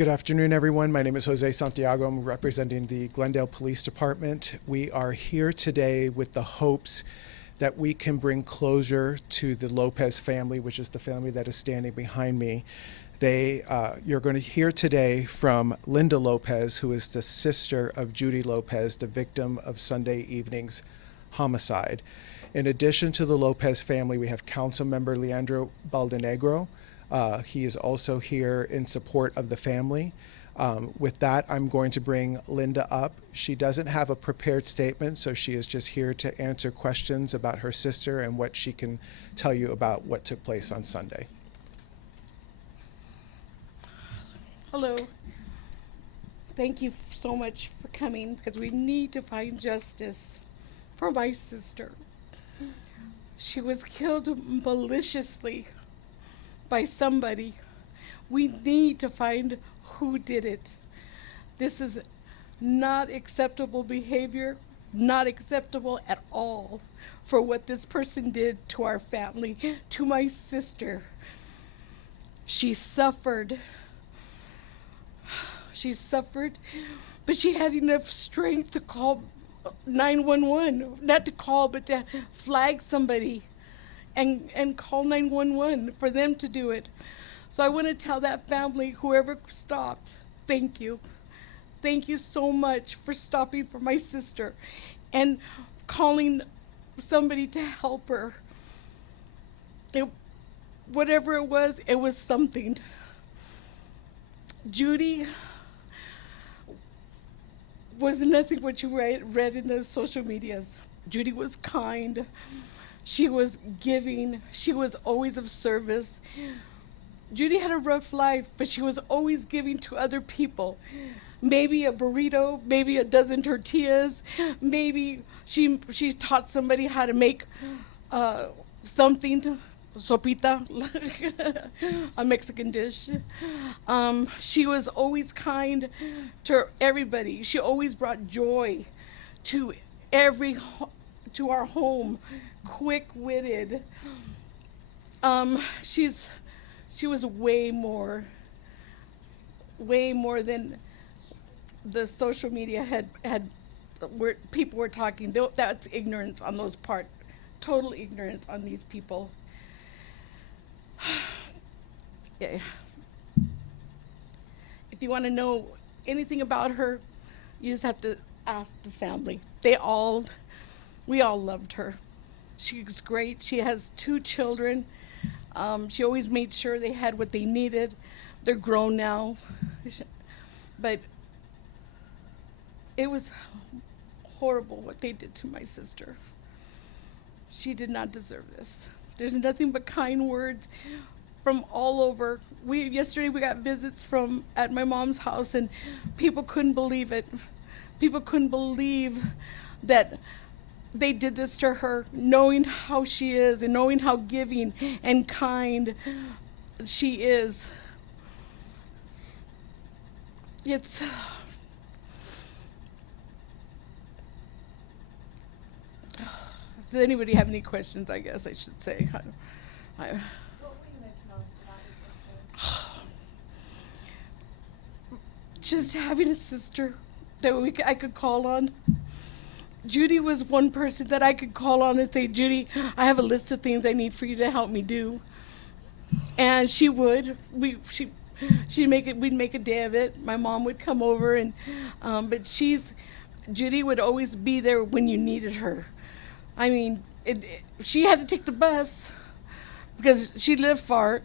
Good afternoon, everyone. My name is Jose Santiago. I'm representing the Glendale Police Department. We are here today with the hopes that we can bring closure to the Lopez family, which is the family that is standing behind me. You're going to hear today from Linda Lopez, who is the sister of Judy Lopez, the victim of Sunday evening's homicide. In addition to the Lopez family, we have Council Member Leandro Baldenegro. He is also here in support of the family. With that, I'm going to bring Linda up. She doesn't have a prepared statement, so she is just here to answer questions about her sister and what she can tell you about what took place on Sunday. Hello. Thank you so much for coming, because we need to find justice for my sister. She was killed maliciously by somebody. We need to find who did it. This is not acceptable behavior, not acceptable at all for what this person did to our family, to my sister. She suffered. She suffered, but she had enough strength to call 911, not to call, but to flag somebody and call 911 for them to do it. So I want to tell that family, whoever stopped, thank you. Thank you so much for stopping for my sister and calling somebody to help her. Whatever it was something. Judy was nothing what you read in the social medias. Judy was kind. She was giving. She was always of service. Judy had a rough life, but she was always giving to other people. Maybe a burrito, maybe a dozen tortillas, maybe she taught somebody how to make something, sopita, a Mexican dish. She was always kind to everybody. She always brought joy to to our home, quick-witted. She was way more than the social media had where people were talking. That's ignorance on those part, total ignorance on these people. Yeah. If you want to know anything about her, you just have to ask the family. We all loved her. She was great. She has 2 children. She always made sure they had what they needed. They're grown now. But it was horrible what they did to my sister. She did not deserve this. There's nothing but kind words from all over. Yesterday we got visits from at my mom's house, and people couldn't believe it. People couldn't believe that they did this to her, knowing how she is and knowing how giving and kind she is. Does anybody have any questions, I guess I should say? What will you miss most about your sister? Just having a sister that I could call on. Judy was one person that I could call on and say, Judy, I have a list of things I need for you to help me do. And she would. We'd make a day of it. My mom would come over, and but Judy would always be there when you needed her. I mean, she had to take the bus because she lived far,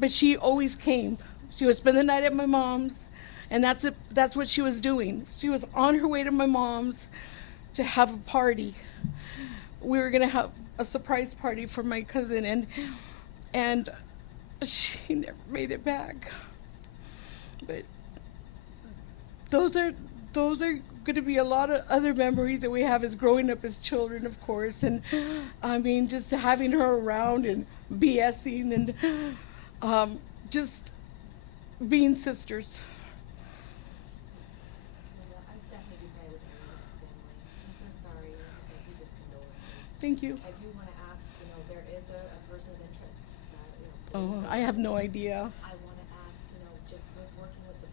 but she always came. She would spend the night at my mom's, and that's what she was doing. She was on her way to my mom's to have a party. We were gonna have a surprise party for my cousin, and she never made it back. But those are going to be a lot of other memories that we have as growing up as children, of course, and I mean just having her around and BSing and just being sisters. Well, I definitely do pray with everyone's family. I'm so sorry, and my deepest condolences. Thank you. I do want to ask, there is a person of interest that, Oh, I have no idea. I want to ask, just with working with the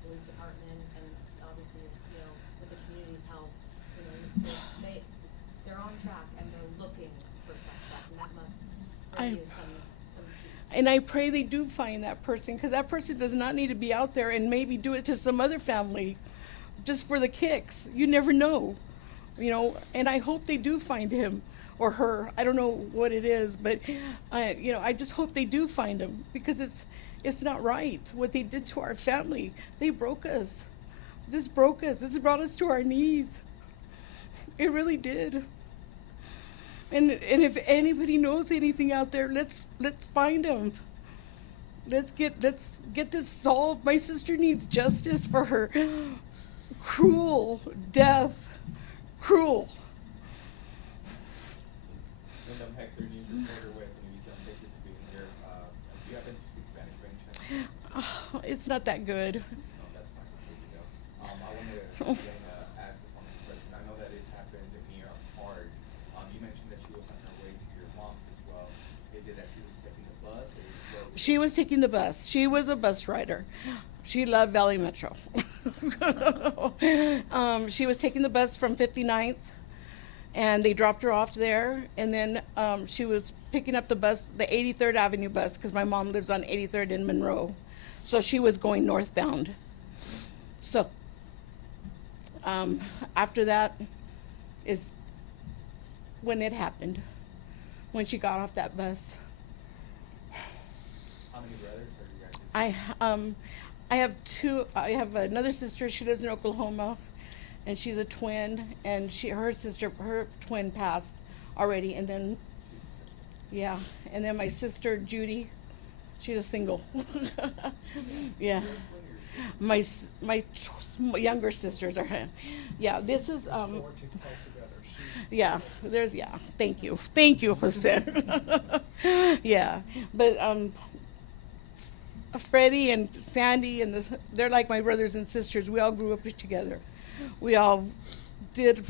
I- you some peace. And I pray they do find that person, because that person does not need to be out there and maybe do it to some other family just for the kicks. You never know, and I hope they do find him or her. I don't know what it is, but I just hope they do find him, because it's not right what they did to our family. They broke us. This broke us. This brought us to our knees. It really did. And if anybody knows anything out there, let's find him. Let's get this solved. My sister needs justice for her cruel death. Cruel. Wyndham Hector, news reporter with Univision. Thank you for being here. Do you happen to speak Spanish by any chance? It's not that good. No, that's fine. There you go. I wanted to again, ask the following question. I know that this happened near Hard. You mentioned that she was on her way to your mom's as well. Is it that she was taking the bus? Or She was taking the bus. She was a bus rider. She loved Valley Metro. She was taking the bus from 59th, and they dropped her off there. And then she was picking up the bus, the 83rd Avenue bus, because my mom lives on 83rd in Monroe. So she was going northbound. So after that is when it happened, when she got off that bus. how many brothers are you guys? I have two. I have another sister. She lives in Oklahoma, and she's a twin. And her twin passed already. And then, yeah. And then my sister Judy, she's a single. Yeah. My younger sisters are. Yeah. This is Yeah. Thank you, Jose. Yeah. But Freddie and Sandy and they're like my brothers and sisters. We all grew up together. We all did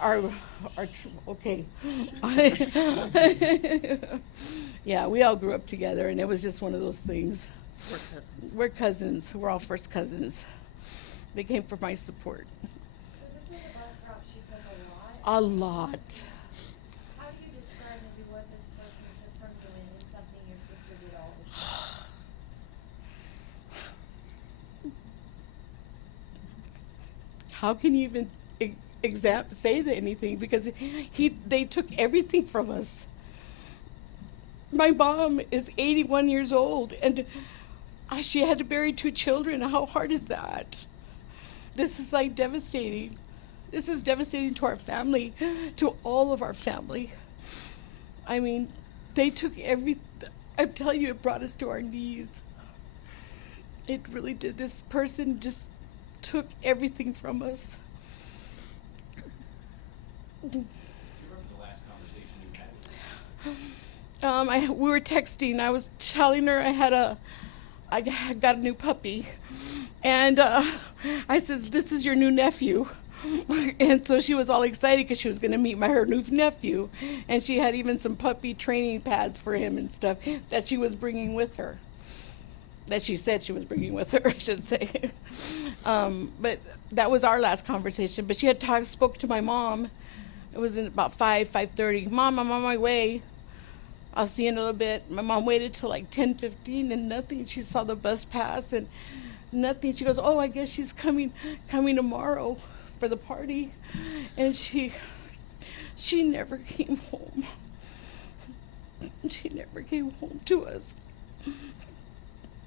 our okay. Yeah, we all grew up together, and it was just one of those things. We're cousins. We're all first cousins. They came for my support. So this was a bus route she took A a lot? lot. How do you describe maybe what this person took from you and something your sister did all the time? How can you even say anything? Because they took everything from us. My mom is 81 years old, and she had to bury 2 children. How hard is that? This is like devastating. This is devastating to our family, to all of our family. I mean, they took I'm telling you, it brought us to our knees. It really did. This person just took everything from us. Do you remember the last conversation you had with her? We were texting. I was telling her I got a new puppy, and I says, "This is your new nephew," and so she was all excited because she was going to meet her new nephew, and she had even some puppy training pads for him and stuff that she was bringing with her. That she said she was bringing with her, I should say. But that was our last conversation. But she had spoke to my mom. It was in about 5:30. Mom, I'm on my way. I'll see you in a little bit. My mom waited till like 10:15 and nothing. She saw the bus pass and nothing. She goes, "Oh, I guess she's coming tomorrow for the party," and she never came home. She never came home to us.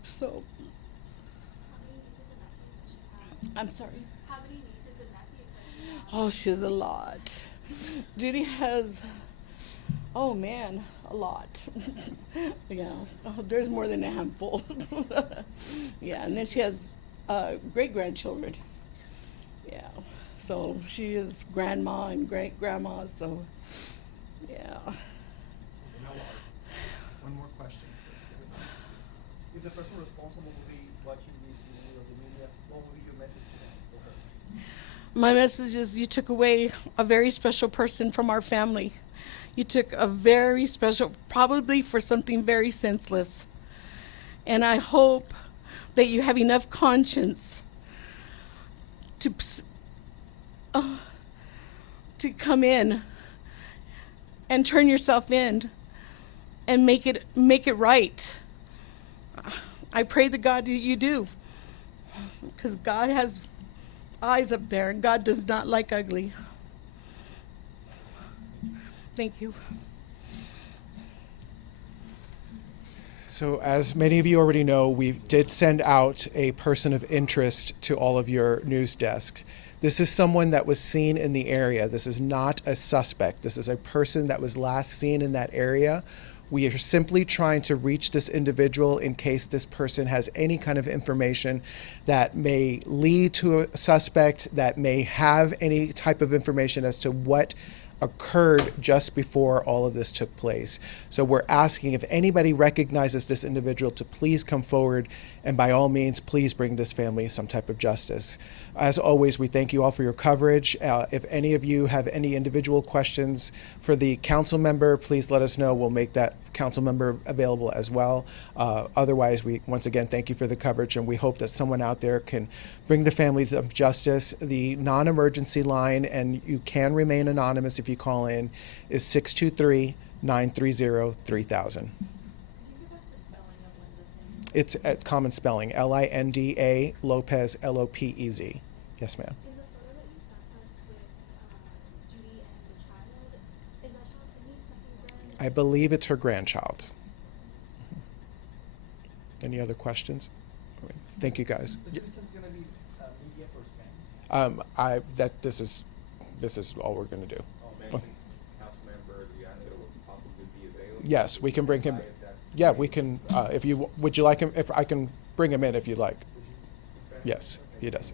So, How many nieces and nephews does she have? I'm sorry. How many nieces and nephews does she have? Oh, she has a lot. Judy has, oh man, a lot. Yeah, there's more than a handful. Yeah, and then she has great-grandchildren. Yeah, so she is grandma and great-grandma, so, yeah. One more question. If the person responsible will be watching this in the media, what will be your message to them? Okay. My message is you took away a very special person from our family. You took a very special, probably for something very senseless. And I hope that you have enough conscience to come in and turn yourself in and make it right. I pray to God you do, because God has eyes up there, and God does not like ugly. Thank you. So as many of you already know, we did send out a person of interest to all of your news desks. This is someone that was seen in the area. This is not a suspect. This is a person that was last seen in that area. We are simply trying to reach this individual in case this person has any kind of information that may lead to a suspect, that may have any type of information as to what occurred just before all of this took place. So we're asking if anybody recognizes this individual to please come forward, and by all means, please bring this family some type of justice. As always, we thank you all for your coverage. If any of you have any individual questions for the council member, please let us know. We'll make that council member available as well. Otherwise, we once again thank you for the coverage, and we hope that someone out there can bring the family some justice. The non-emergency line, and you can remain anonymous if you call in, is 623-930-3000. Can you give us the spelling of Linda's name? It's at common spelling, Linda Lopez, Lopez. Yes, ma'am. In the photo that you sent us with Judy and the child, is that child her niece, nephew, I believe it's her grandchild. Any other questions? Okay. Thank you, guys. Is it just gonna be media for Spanish? This is all we're going to do. Mentioned Councilmember Leandro will possibly be available. Yes, we can bring him. If that's- Yeah, we can. If you would you like him? If I can bring him in, if you'd like. Would you- Yes, he does.